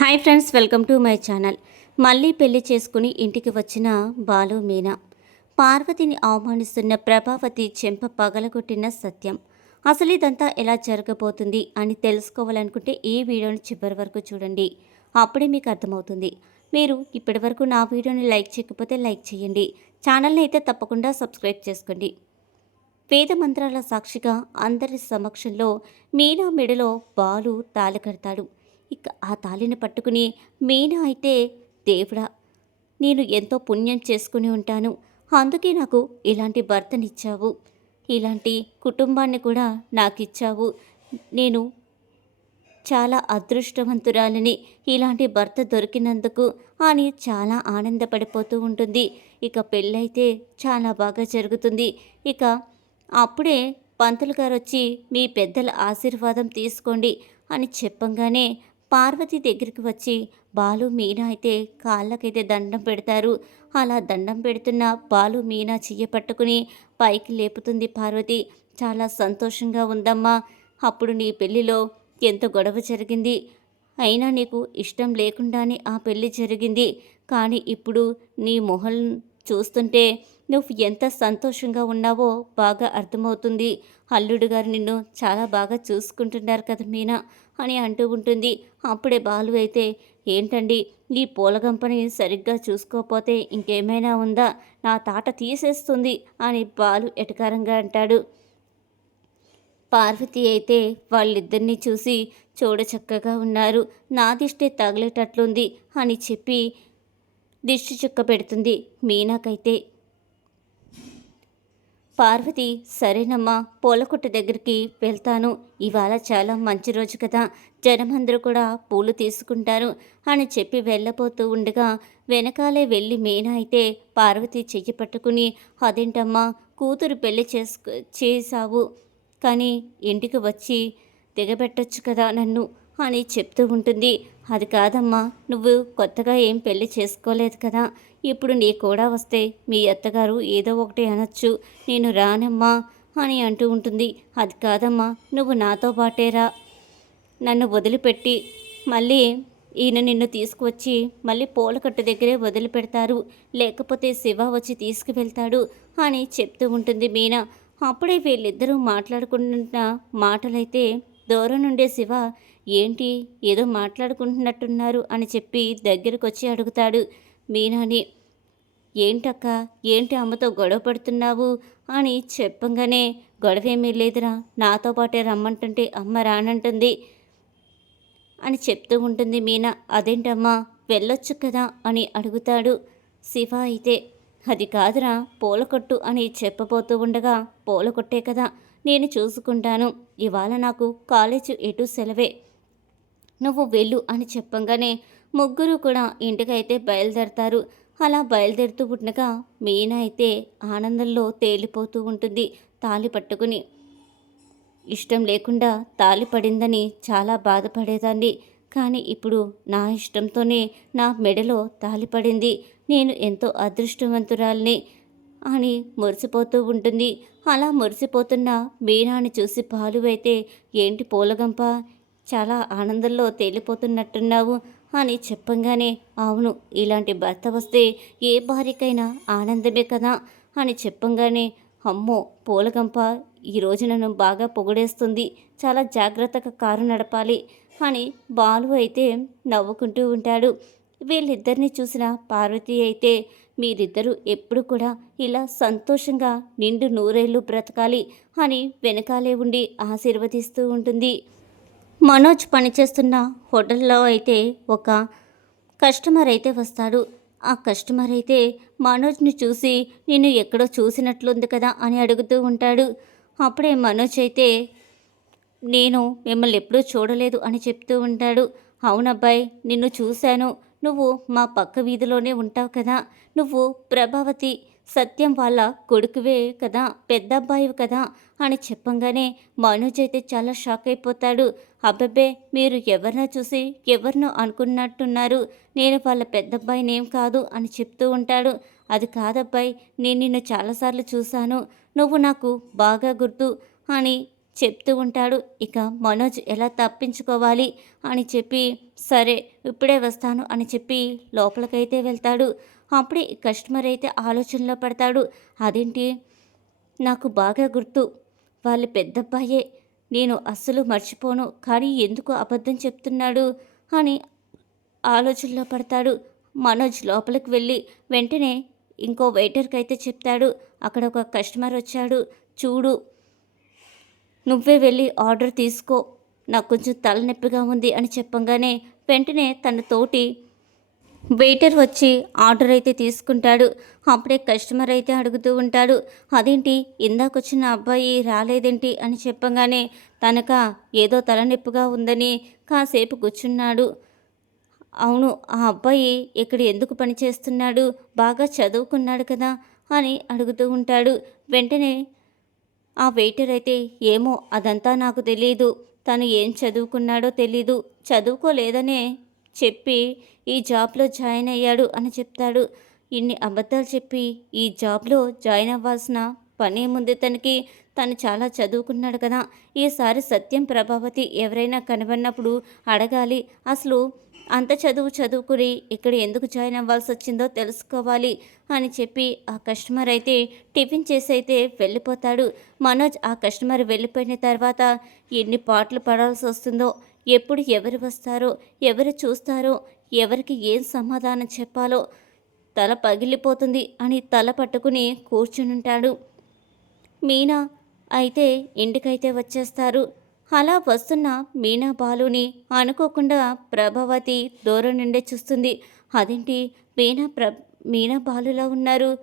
Hi friends welcome to my channel. మళ్ళీ పెళ్ళి చేసుకుని ఇంటికి వచ్చిన బాలు మీనా. పార్వతిని అవమానిస్తున్న ప్రభావతి చెంప పగలగొట్టిన సత్యం. అసలు ఇదంతా ఎలా జరగబోతుంది అని తెలుసుకోవాలనుకుంటే ఈ వీడియోని చివరి వరకు చూడండి. అప్పుడే మీకు అర్థమవుతుంది. మీరు ఇప్పటివరకు నా వీడియోని లైక్ చేయకపోతే లైక్ చేయండి. ఛానల్ని అయితే తప్పకుండా సబ్స్క్రైబ్ చేసుకోండి. వేద మంత్రాల సాక్షిగా అందరి సమక్షంలో మీనా మెడలో బాలు తాళి కడతాడు. ఇక ఆ తాళిని పట్టుకుని మీనా అయితే దేవుడా నేను ఎంతో పుణ్యం చేసుకుని ఉంటాను. అందుకే నాకు ఇలాంటి భర్తనిచ్చావు. ఇలాంటి కుటుంబాన్ని కూడా నాకు ఇచ్చావు నేను చాలా అదృష్టవంతురాలని. ఇలాంటి భర్త దొరికినందుకు అని చాలా ఆనందపడిపోతూ ఉంటుంది. ఇక పెళ్ళైతే చాలా బాగా జరుగుతుంది. ఇక అప్పుడే పంతులు గారు వచ్చి మీ పెద్దల ఆశీర్వాదం తీసుకోండి అని చెప్పంగానే పార్వతి దగ్గరికి వచ్చి బాలు మీనా అయితే కాళ్ళకైతే దండం పెడతారు. అలా దండం పెడుతున్న బాలు మీనా చెయ్య పట్టుకుని పైకి లేపుతుంది పార్వతి. చాలా సంతోషంగా ఉందమ్మా. అప్పుడు నీ పెళ్ళిలో ఎంత గొడవ జరిగింది. అయినా నీకు ఇష్టం లేకుండానే ఆ పెళ్ళి జరిగింది. కానీ ఇప్పుడు నీ మొహం చూస్తుంటే నువ్వు ఎంత సంతోషంగా ఉన్నావో బాగా అర్థమవుతుంది. అల్లుడు గారు నిన్ను చాలా బాగా చూసుకుంటున్నారు కదా మీనా. అని అంటూ ఉంటుంది. అప్పుడే బాలు అయితే ఏంటండి ఈ పూలగంపని సరిగ్గా చూసుకోకపోతే ఇంకేమైనా ఉందా? నా తాట తీసేస్తుంది అని బాలు ఎటకారంగా అంటాడు. పార్వతి అయితే వాళ్ళిద్దరినీ చూసి చూడ చక్కగా ఉన్నారు. నా దిష్టి తగిలేటట్లుంది అని చెప్పి దిష్టి చుక్క పెడుతుంది. మీనాకైతే పార్వతి సరేనమ్మా పూలకొట్టు దగ్గరికి వెళ్తాను. ఇవాళ చాలా మంచి రోజు కదా. జనమందరూ కూడా పూలు తీసుకుంటారు అని చెప్పి వెళ్ళబోతూ ఉండగా వెనకాలే వెళ్ళి మీనా అయితే పార్వతి చెయ్యి పట్టుకుని అదేంటమ్మా కూతురు పెళ్ళి చేసుకు చేశావు. కానీ ఇంటికి వచ్చి దిగబెట్టొచ్చు కదా నన్ను. అని చెప్తూ ఉంటుంది. అది కాదమ్మా నువ్వు కొత్తగా ఏం పెళ్ళి చేసుకోలేదు కదా. ఇప్పుడు నీ కూడా వస్తే మీ అత్తగారు ఏదో ఒకటి అనొచ్చు. నేను రానమ్మా అని అంటూ ఉంటుంది. అది కాదమ్మా నువ్వు నాతో పాటేరా నన్ను వదిలిపెట్టి మళ్ళీ ఈయన నిన్ను తీసుకువచ్చి మళ్ళీ పూలకట్టు దగ్గరే వదిలిపెడతారు. లేకపోతే శివ వచ్చి తీసుకువెళ్తాడు అని చెప్తూ ఉంటుంది మీనా. అప్పుడే వీళ్ళిద్దరూ మాట్లాడుకుంటున్న మాటలైతే దూరం నుండే శివ ఏంటి? ఏదో మాట్లాడుకుంటున్నట్టున్నారు అని చెప్పి దగ్గరకు వచ్చి అడుగుతాడు మీనాని. ఏంటక్క? ఏంటి అమ్మతో గొడవ పడుతున్నావు? అని చెప్పంగానే గొడవేమీ లేదురా నాతో పాటే రమ్మంటుంటే అమ్మ రానంటుంది. అని చెప్తూ ఉంటుంది మీనా. అదేంటమ్మా? వెళ్ళొచ్చు కదా? అని అడుగుతాడు శివ అయితే. అది కాదురా పూలకొట్టు అని చెప్పబోతూ ఉండగా పూలకొట్టే కదా నేను చూసుకుంటాను. ఇవాళ నాకు కాలేజీ ఎటు సెలవే. నువ్వు వెళ్ళు అని చెప్పంగానే ముగ్గురు కూడా ఇంటికైతే బయలుదేరతారు. అలా బయలుదేరుతూ ఉండగా మీనా అయితే ఆనందంలో తేలిపోతూ ఉంటుంది తాలి పట్టుకుని. ఇష్టం లేకుండా తాలి పడిందని చాలా బాధపడేదాన్ని. కానీ ఇప్పుడు నా ఇష్టంతోనే నా మెడలో తాలి పడింది. నేను ఎంతో అదృష్టవంతురాల్ని అని మురిసిపోతూ ఉంటుంది. అలా మురిసిపోతున్న మీనాని చూసి పాలువైతే ఏంటి పూలగంప? చాలా ఆనందంలో తేలిపోతున్నట్టున్నావు అని చెప్పంగానే అవును ఇలాంటి భర్త వస్తే ఏ భార్యకైనా ఆనందమే కదా అని చెప్పంగానే అమ్మో పూలగంప ఈరోజు నన్ను బాగా పొగడేస్తుంది. చాలా జాగ్రత్తగా కారు నడపాలి అని బాలు అయితే నవ్వుకుంటూ ఉంటాడు. వీళ్ళిద్దరిని చూసిన పార్వతి అయితే మీరిద్దరూ ఎప్పుడు కూడా ఇలా సంతోషంగా నిండు నూరేళ్ళు బ్రతకాలి అని వెనకాలే ఉండి ఆశీర్వదిస్తూ ఉంటుంది. మనోజ్ పనిచేస్తున్న హోటల్లో అయితే ఒక కస్టమర్ అయితే వస్తాడు. ఆ కస్టమర్ అయితే మనోజ్ని చూసి నేను ఎక్కడో చూసినట్లుంది కదా అని అడుగుతూ ఉంటాడు. అప్పుడే మనోజ్ అయితే నేను మిమ్మల్ని ఎప్పుడూ చూడలేదు అని చెప్తూ ఉంటాడు. అవునబ్బాయి నిన్ను చూశాను. నువ్వు మా పక్క వీధిలోనే ఉంటావు కదా. నువ్వు ప్రభావతి సత్యం వాళ్ళ కొడుకువే కదా పెద్ద అబ్బాయివి కదా అని చెప్పంగానే మనోజ్ అయితే చాలా షాక్ అయిపోతాడు. అబ్బబ్బే మీరు ఎవరినో చూసి ఎవరినో అనుకున్నట్టున్నారు. నేను వాళ్ళ పెద్ద అబ్బాయినేం కాదు అని చెప్తూ ఉంటాడు. అది కాదబ్బాయి నేను నిన్ను చాలాసార్లు చూశాను. నువ్వు నాకు బాగా గుర్తు అని చెప్తూ ఉంటాడు. ఇక మనోజ్ ఎలా తప్పించుకోవాలి అని చెప్పి సరే ఇప్పుడే వస్తాను అని చెప్పి లోపలికైతే వెళ్తాడు. అప్పుడే కస్టమర్ అయితే ఆలోచనలో పడతాడు. అదేంటి? నాకు బాగా గుర్తు. వాళ్ళ పెద్దబ్బాయే. నేను అస్సలు మర్చిపోను. కానీ ఎందుకు అబద్ధం చెప్తున్నాడు? అని ఆలోచనలో పడతాడు. మనోజ్ లోపలికి వెళ్ళి వెంటనే ఇంకో వెయిటర్కి అయితే చెప్తాడు. అక్కడ ఒక కస్టమర్ వచ్చాడు. చూడు నువ్వే వెళ్ళి ఆర్డర్ తీసుకో. నాకు కొంచెం తలనొప్పిగా ఉంది అని చెప్పంగానే వెంటనే తన తోటి వెయిటర్ వచ్చి ఆర్డర్ అయితే తీసుకుంటాడు. అప్పుడే కస్టమర్ అయితే అడుగుతూ ఉంటాడు. అదేంటి? ఇందాకొచ్చిన అబ్బాయి రాలేదేంటి? అని చెప్పగానే తనక ఏదో తలనొప్పిగా ఉందని కాసేపు కూర్చున్నాడు. అవును ఆ అబ్బాయి ఇక్కడ ఎందుకు పనిచేస్తున్నాడు బాగా చదువుకున్నాడు కదా? అని అడుగుతూ ఉంటాడు. వెంటనే ఆ వెయిటర్ అయితే ఏమో అదంతా నాకు తెలియదు తను ఏం చదువుకున్నాడో తెలీదు. చదువుకోలేదనే చెప్పి ఈ జాబ్లో జాయిన్ అయ్యాడు అని చెప్తాడు. ఇన్ని అబద్ధాలు చెప్పి ఈ జాబ్లో జాయిన్ అవ్వాల్సిన పనే ముందు తనకి తను చాలా చదువుకున్నాడు కదా. ఈసారి సత్యం ప్రభావతి ఎవరైనా కనబడినప్పుడు అడగాలి. అసలు అంత చదువు చదువుకుని ఇక్కడ ఎందుకు జాయిన్ అవ్వాల్సి వచ్చిందో తెలుసుకోవాలి అని చెప్పి ఆ కస్టమర్ అయితే టిఫిన్ చేసి అయితే వెళ్ళిపోతాడు. మనోజ్ ఆ కస్టమర్ వెళ్ళిపోయిన తర్వాత ఎన్ని పాటలు పడాల్సి వస్తుందో ఎప్పుడు ఎవరు వస్తారో ఎవరు చూస్తారో ఎవరికి ఏం సమాధానం చెప్పాలో తల పగిలిపోతుంది అని తల పట్టుకుని కూర్చునుంటాడు. మీనా అయితే ఇంటికైతే వచ్చేస్తారు. అలా వస్తున్న మీనా బాలుని అనుకోకుండా ప్రభావతి దూరం నుండే చూస్తుంది. అదేంటి? మీనా ప్ర మీనా బాలులా ఉన్నారు?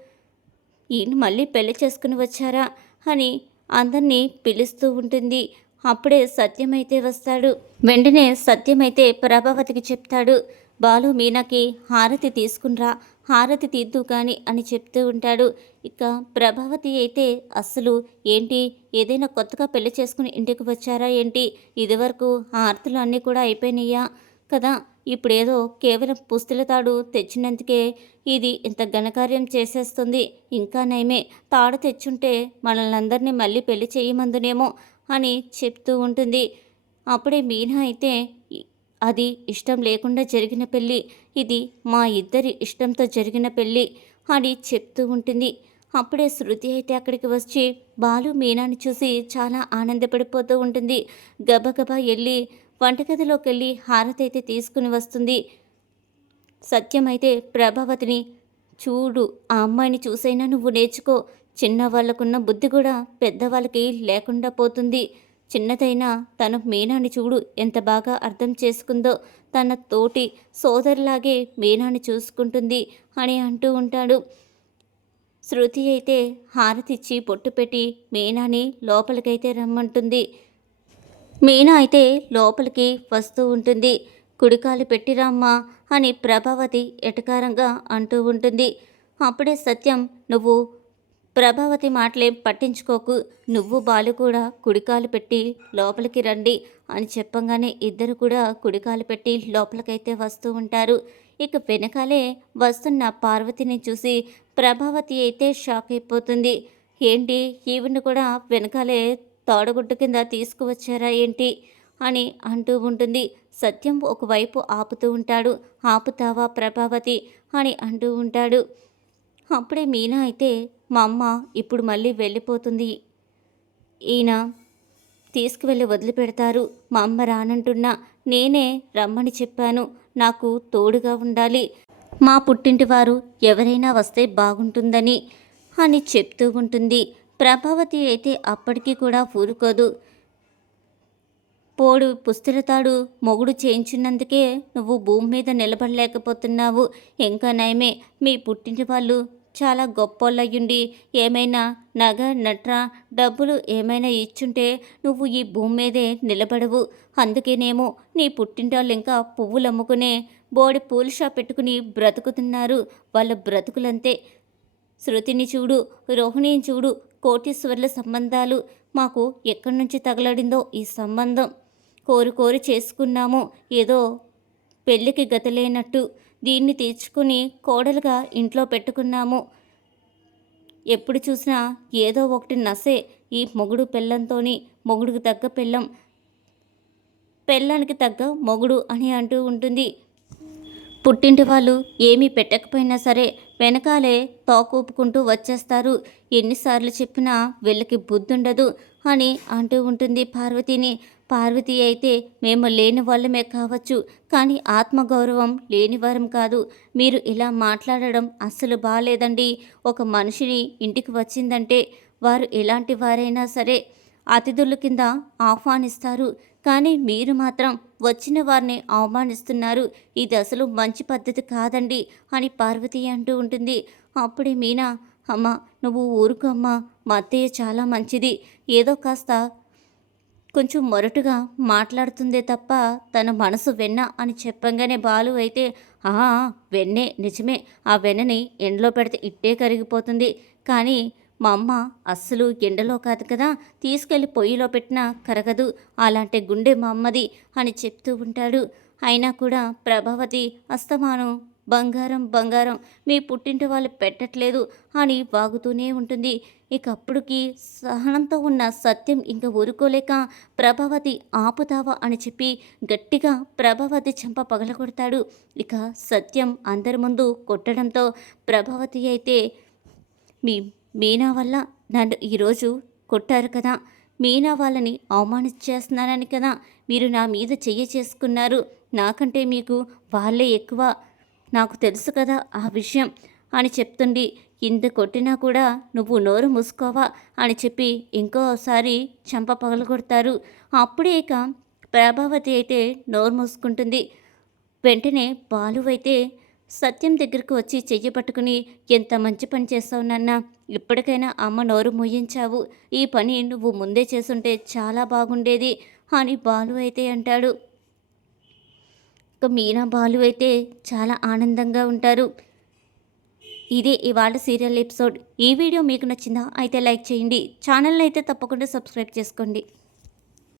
ఈయన మళ్ళీ పెళ్ళి చేసుకుని వచ్చారా? అని అందరినీ పిలుస్తూ ఉంటుంది. అప్పుడే సత్యమైతే వస్తాడు. వెంటనే సత్యమైతే ప్రభావతికి చెప్తాడు. బాలు మీనాకి హారతి తీసుకునిరా హారతి తీద్దు కానీ అని చెప్తూ ఉంటాడు. ఇక ప్రభావతి అయితే అస్సలు ఏంటి ఏదైనా కొత్తగా పెళ్ళి చేసుకుని ఇంటికి వచ్చారా ఏంటి? ఇదివరకు హారతులు అన్నీ కూడా అయిపోయినాయా? కదా ఇప్పుడేదో కేవలం పుస్తుల తాడు తెచ్చినందుకే ఇది ఇంత ఘనకార్యం చేసేస్తుంది. ఇంకా నయమే తాడు తెచ్చుంటే మనల్ని అందరినీ మళ్ళీ పెళ్ళి చేయమందునేమో అని చెప్తూ ఉంటుంది. అప్పుడే మీనా అయితే అది ఇష్టం లేకుండా జరిగిన పెళ్ళి. ఇది మా ఇద్దరి ఇష్టంతో జరిగిన పెళ్ళి అని చెప్తూ ఉంటుంది. అప్పుడే శృతి అయితే అక్కడికి వచ్చి బాలు మీనాని చూసి చాలా ఆనందపడిపోతూ ఉంటుంది. గబగబా వెళ్ళి వంటగదిలోకి వెళ్ళి హారతి అయితే తీసుకుని వస్తుంది. సత్యమైతే ప్రభావతిని చూడు ఆ అమ్మాయిని చూసైనా నువ్వు నేర్చుకో. చిన్న వాళ్ళకున్న బుద్ధి కూడా పెద్దవాళ్ళకి లేకుండా పోతుంది. చిన్నదైనా తను మీనాని చూడు ఎంత బాగా అర్థం చేసుకుందో తన తోటి సోదరులాగే మీనాని చూసుకుంటుంది అని అంటూ ఉంటాడు. శృతి అయితే హారతిచ్చి పొట్టు పెట్టి మీనాని లోపలికైతే రమ్మంటుంది. మీనా అయితే లోపలికి వస్తూ ఉంటుంది. కుడికాలు పెట్టిరామ్మా అని ప్రభావతి ఎటకారంగా అంటూ ఉంటుంది. అప్పుడే సత్యం నువ్వు ప్రభావతి మాటలేం పట్టించుకోకు. నువ్వు బాలు కూడా కుడికాలు పెట్టి లోపలికి రండి అని చెప్పంగానే ఇద్దరు కూడా కుడికాలు పెట్టి లోపలికైతే వస్తూ ఉంటారు. ఇక వెనకాలే వస్తున్న పార్వతిని చూసి ప్రభావతి అయితే షాక్ అయిపోతుంది. ఏంటి? ఈవిని కూడా వెనకాలే తోడగుడ్డు కింద తీసుకువచ్చారా ఏంటి? అని అంటూ ఉంటుంది. సత్యం ఒకవైపు ఆపుతూ ఉంటాడు. ఆపుతావా ప్రభావతి? అని అంటూ ఉంటాడు. అప్పుడే మీనా అయితే మా అమ్మ ఇప్పుడు మళ్ళీ వెళ్ళిపోతుంది. ఈయన తీసుకువెళ్ళి వదిలిపెడతారు. మా అమ్మ రానంటున్నా నేనే రమ్మని చెప్పాను. నాకు తోడుగా ఉండాలి. మా పుట్టింటి వారు ఎవరైనా వస్తే బాగుంటుందని అని చెప్తూ ఉంటుంది. ప్రభావతి అయితే అప్పటికీ కూడా ఊరుకోదు. పోడు పుస్తలతాడు మొగుడు చేయించినందుకే నువ్వు భూమి మీద నిలబడలేకపోతున్నావు. ఇంకా నయమే మీ పుట్టింటి వాళ్ళు చాలా గొప్పోళ్ళయ్యుండి ఏమైనా నగ నట్ర డబ్బులు ఏమైనా ఇచ్చుంటే నువ్వు ఈ భూమి మీదే నిలబడవు. అందుకేనేమో నీ పుట్టింటాళ్ళు ఇంకా పువ్వులు అమ్ముకునే బోడి పూల షాప్ పెట్టుకుని బ్రతుకుతున్నారు. వాళ్ళ బ్రతుకులంతే. శృతిని చూడు రోహిణిని చూడు కోటీశ్వర్ల సంబంధాలు మాకు ఎక్కడి నుంచి తగలడిందో ఈ సంబంధం. కోరి కోరి చేసుకున్నాము. ఏదో పెళ్ళికి గతలేనట్టు దీన్ని తీర్చుకుని కోడలుగా ఇంట్లో పెట్టుకున్నాము. ఎప్పుడు చూసినా ఏదో ఒకటి నసే ఈ మొగుడు పెళ్ళంతోని మొగుడుకు తగ్గ పెళ్ళం. పెళ్ళానికి తగ్గ మొగుడు అని అంటూ ఉంటుంది. పుట్టింటి వాళ్ళు ఏమీ పెట్టకపోయినా సరే వెనకాలే తోకూపుకుంటూ వచ్చేస్తారు. ఎన్నిసార్లు చెప్పినా వీళ్ళకి బుద్ధుండదు అని అంటూ ఉంటుంది పార్వతిని. పార్వతి అయితే మేము లేని వాళ్ళమే కావచ్చు కానీ ఆత్మగౌరవం లేని వారం కాదు. మీరు ఇలా మాట్లాడడం అస్సలు బాగాలేదండి ఒక మనిషిని ఇంటికి వచ్చిందంటే వారు ఎలాంటి వారైనా సరే అతిథుల కింద ఆహ్వానిస్తారు. కానీ మీరు మాత్రం వచ్చిన వారిని అవమానిస్తున్నారు. ఇది అసలు మంచి పద్ధతి కాదండి అని పార్వతి అంటూ ఉంటుంది. అప్పుడే మీనా అమ్మ నువ్వు ఊరుకోమ్మా మా అత్తయ్య చాలా మంచిది. ఏదో కాస్త కొంచెం మొరటుగా మాట్లాడుతుందే తప్ప తన మనసు వెన్న అని చెప్పంగానే బాలు అయితే ఆహా వెన్నే నిజమే. ఆ వెన్నని ఎండలో పెడితే ఇట్టే కరిగిపోతుంది. కానీ మా అమ్మ అస్సలు ఎండలో కాదు కదా. తీసుకెళ్ళి పొయ్యిలో పెట్టినా కరగదు. అలాంటి గుండె మా అమ్మది అని చెప్తూ ఉంటాడు. అయినా కూడా ప్రభావతి అస్తమానం బంగారం బంగారం మీ పుట్టింటి వాళ్ళు పెట్టట్లేదు అని వాగుతూనే ఉంటుంది. ఇక అప్పటికి సహనంతో ఉన్న సత్యం ఇంకా ఊరుకోలేక ప్రభావతి ఆపుతావా అని చెప్పి గట్టిగా ప్రభావతి చెంప పగలగొడతాడు. ఇక సత్యం అందరి ముందు కొట్టడంతో ప్రభావతి అయితే మీ మీనా వల్ల నన్ను ఈరోజు కొట్టారు కదా మీనా వాళ్ళని అవమానించేస్తున్నానని కదా మీరు నా మీద చెయ్యి చేసుకున్నారు. నాకంటే మీకు వాళ్ళే ఎక్కువ. నాకు తెలుసు కదా ఆ విషయం అని చెప్తుండి ఇంత కొట్టినా కూడా నువ్వు నోరు మూసుకోవా? అని చెప్పి ఇంకోసారి చంప పగలగొడతారు. అప్పుడే ఇక ప్రభావతి అయితే నోరు మూసుకుంటుంది. వెంటనే బాలు అయితే సత్యం దగ్గరకు వచ్చి చెయ్యి పట్టుకుని ఎంత మంచి పని చేస్తావు నాన్న? ఇప్పటికైనా అమ్మ నోరు ముయించావు. ఈ పని నువ్వు ముందే చేసుంటే చాలా బాగుండేది అని బాలు అయితే అంటాడు. ఇక మీనా బాలు అయితే చాలా ఆనందంగా ఉంటారు. ఇదే ఇవాళ సీరియల్ ఎపిసోడ్. ఈ వీడియో మీకు నచ్చిందా? అయితే లైక్ చేయండి. ఛానల్ని అయితే తప్పకుండా సబ్స్క్రైబ్ చేసుకోండి.